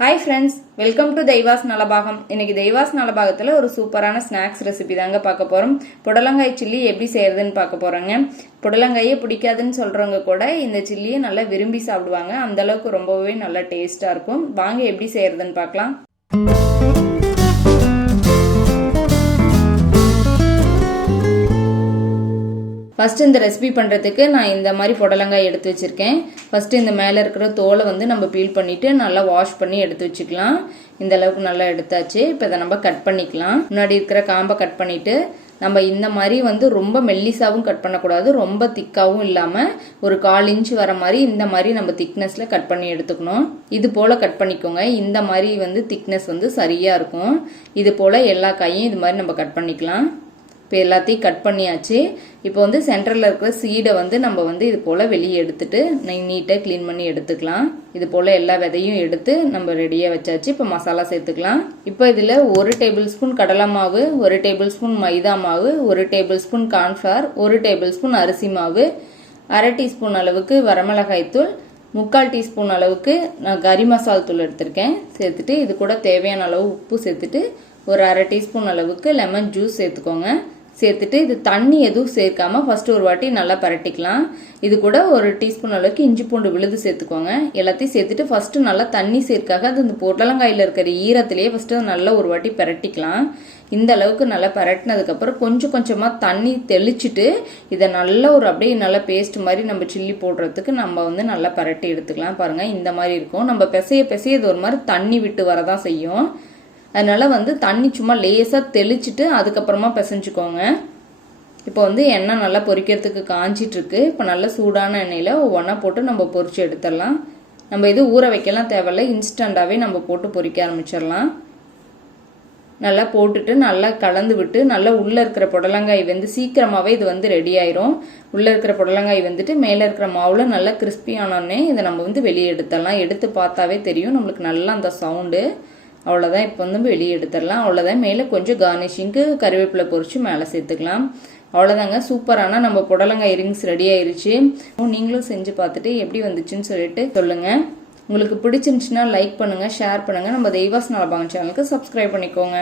Hi friends, welcome to தெய்வாஸ் Nalabagam. இன்னைக்கு தெய்வாஸ் நலபாகத்தில் ஒரு சூப்பரான ஸ்நாக்ஸ் ரெசிபி தாங்க பார்க்க போகிறோம். புடலங்காய் சில்லி எப்படி செய்யறதுன்னு பார்க்க போகிறோங்க. புடலங்காயே பிடிக்காதுன்னு சொல்கிறவங்க கூட இந்த சில்லியை நல்லா விரும்பி சாப்பிடுவாங்க. அந்த அளவுக்கு ரொம்பவே நல்லா டேஸ்ட்டாக இருக்கும். வாங்க எப்படி செய்யறதுன்னு பார்க்கலாம். ஃபஸ்ட்டு இந்த ரெசிபி பண்ணுறதுக்கு நான் இந்த மாதிரி புடலங்காய் எடுத்து வச்சுருக்கேன். ஃபஸ்ட்டு இந்த மேலே இருக்கிற தோலை நம்ம பீல் பண்ணிவிட்டு நல்லா வாஷ் பண்ணி எடுத்து வச்சுக்கலாம். இந்த அளவுக்கு நல்லா எடுத்தாச்சு. இப்போ இதை நம்ம கட் பண்ணிக்கலாம். முன்னாடி இருக்கிற காம்பை கட் பண்ணிவிட்டு நம்ம இந்த மாதிரி ரொம்ப மெல்லிசாவும் கட் பண்ணக்கூடாது, ரொம்ப திக்காவும் இல்லாமல் ஒரு 1/4 இன்ச் வர மாதிரி இந்த மாதிரி நம்ம திக்னஸில் கட் பண்ணி எடுத்துக்கணும். இது போல் கட் பண்ணிக்கோங்க. இந்த மாதிரி திக்னஸ் சரியாக இருக்கும். இது போல் எல்லா காயும் இது மாதிரி நம்ம கட் பண்ணிக்கலாம். இப்போ எல்லாத்தையும் கட் பண்ணியாச்சு. இப்போ சென்டரில் இருக்கிற சீடை நம்ம இது போல் வெளியே எடுத்துட்டு நீட்டாக க்ளீன் பண்ணி எடுத்துக்கலாம். இது போல் எல்லா விதையும் எடுத்து நம்ம ரெடியாக வச்சாச்சு. இப்போ மசாலா சேர்த்துக்கலாம். இப்போ இதில் 1 டேபிள் ஸ்பூன் கடலை மாவு, 1 டேபிள் ஸ்பூன் மைதா மாவு, 1 table spoon cornflour, 1 table spoon அரிசி மாவு, 1/2 டீஸ்பூன் அளவுக்கு வரமிளகாய் தூள், 3/4 டீஸ்பூன் அளவுக்கு நான் கறி மசால் தூள் எடுத்திருக்கேன் சேர்த்துட்டு, இது கூட தேவையான அளவு உப்பு சேர்த்துட்டு, ஒரு 1/2 டீஸ்பூன் அளவுக்கு லெமன் ஜூஸ் சேர்த்துக்கோங்க. சேர்த்துட்டு இது தண்ணி எதுவும் சேர்க்காம ஃபர்ஸ்ட் ஒரு வாட்டி நல்லா பரட்டிக்கலாம். இது கூட 1 டீஸ்பூன் அளவுக்கு இஞ்சி பூண்டு விழுது சேர்த்துக்கோங்க. எல்லாத்தையும் சேர்த்துட்டு ஃபர்ஸ்ட் நல்லா தண்ணி சேர்க்காக அது இந்த புடலங்காயில் இருக்கிற ஈரத்திலேயே ஃபர்ஸ்ட் நல்லா ஒரு வாட்டி பரட்டிக்கலாம். இந்த அளவுக்கு நல்லா பரட்டினதுக்கப்புறம் கொஞ்சம் கொஞ்சமாக தண்ணி தெளிச்சுட்டு இதை நல்லா அப்படியே நல்லா பேஸ்ட் மாதிரி நம்ம சில்லி போடுறதுக்கு நம்ம நல்லா பரட்டி எடுத்துக்கலாம். பாருங்கள், இந்த மாதிரி இருக்கும். நம்ம பிசைய இது ஒரு மாதிரி தண்ணி விட்டு வரதான் செய்யும். அதனால தண்ணி சும்மா லேசாக தெளிச்சுட்டு அதுக்கப்புறமா பிசைஞ்சுக்கோங்க. இப்போ எண்ணெய் நல்லா பொரிக்கிறதுக்கு காஞ்சிட்ருக்கு. இப்போ நல்லா சூடான எண்ணெயில் ஒவ்வொன்றா போட்டு நம்ம பொரிச்சு எடுத்துடலாம். நம்ம இது ஊற வைக்கலாம் தேவையில்லை, இன்ஸ்டண்ட்டாகவே நம்ம போட்டு பொரிக்க ஆரம்பிச்சிடலாம். நல்லா போட்டுட்டு நல்லா கலந்து விட்டு நல்லா உள்ளே இருக்கிற புடலங்காய் சீக்கிரமாகவே இது ரெடி ஆயிரும். உள்ளே இருக்கிற புடலங்காய் மேலே இருக்கிற மாவில் நல்லா கிறிஸ்பியானோடனே இதை நம்ம வெளியே எடுத்துடலாம். எடுத்து பார்த்தாவே தெரியும் நம்மளுக்கு நல்லா அந்த சவுண்டு. அவ்வளோதான். இப்போ வெளியே எடுத்துடலாம். அவ்வளோதான். மேலே கொஞ்சம் கார்னிஷிங்க்கு கருவேப்பிலை பொரிச்சு மேலே சேர்த்துக்கலாம். அவ்வளோதாங்க. சூப்பரான நம்ம புடலங்காய் ரிங்ஸ் ரெடி ஆயிடுச்சு. நீங்களும் செஞ்சு பார்த்துட்டு எப்படி வந்துச்சுன்னு சொல்லிட்டு சொல்லுங்கள். உங்களுக்கு பிடிச்சிருந்துச்சுன்னா லைக் பண்ணுங்கள், ஷேர் பண்ணுங்கள். நம்ம தெய்வாஸ் நலபாகம் சேனலுக்கு சப்ஸ்கிரைப் பண்ணிக்கோங்க.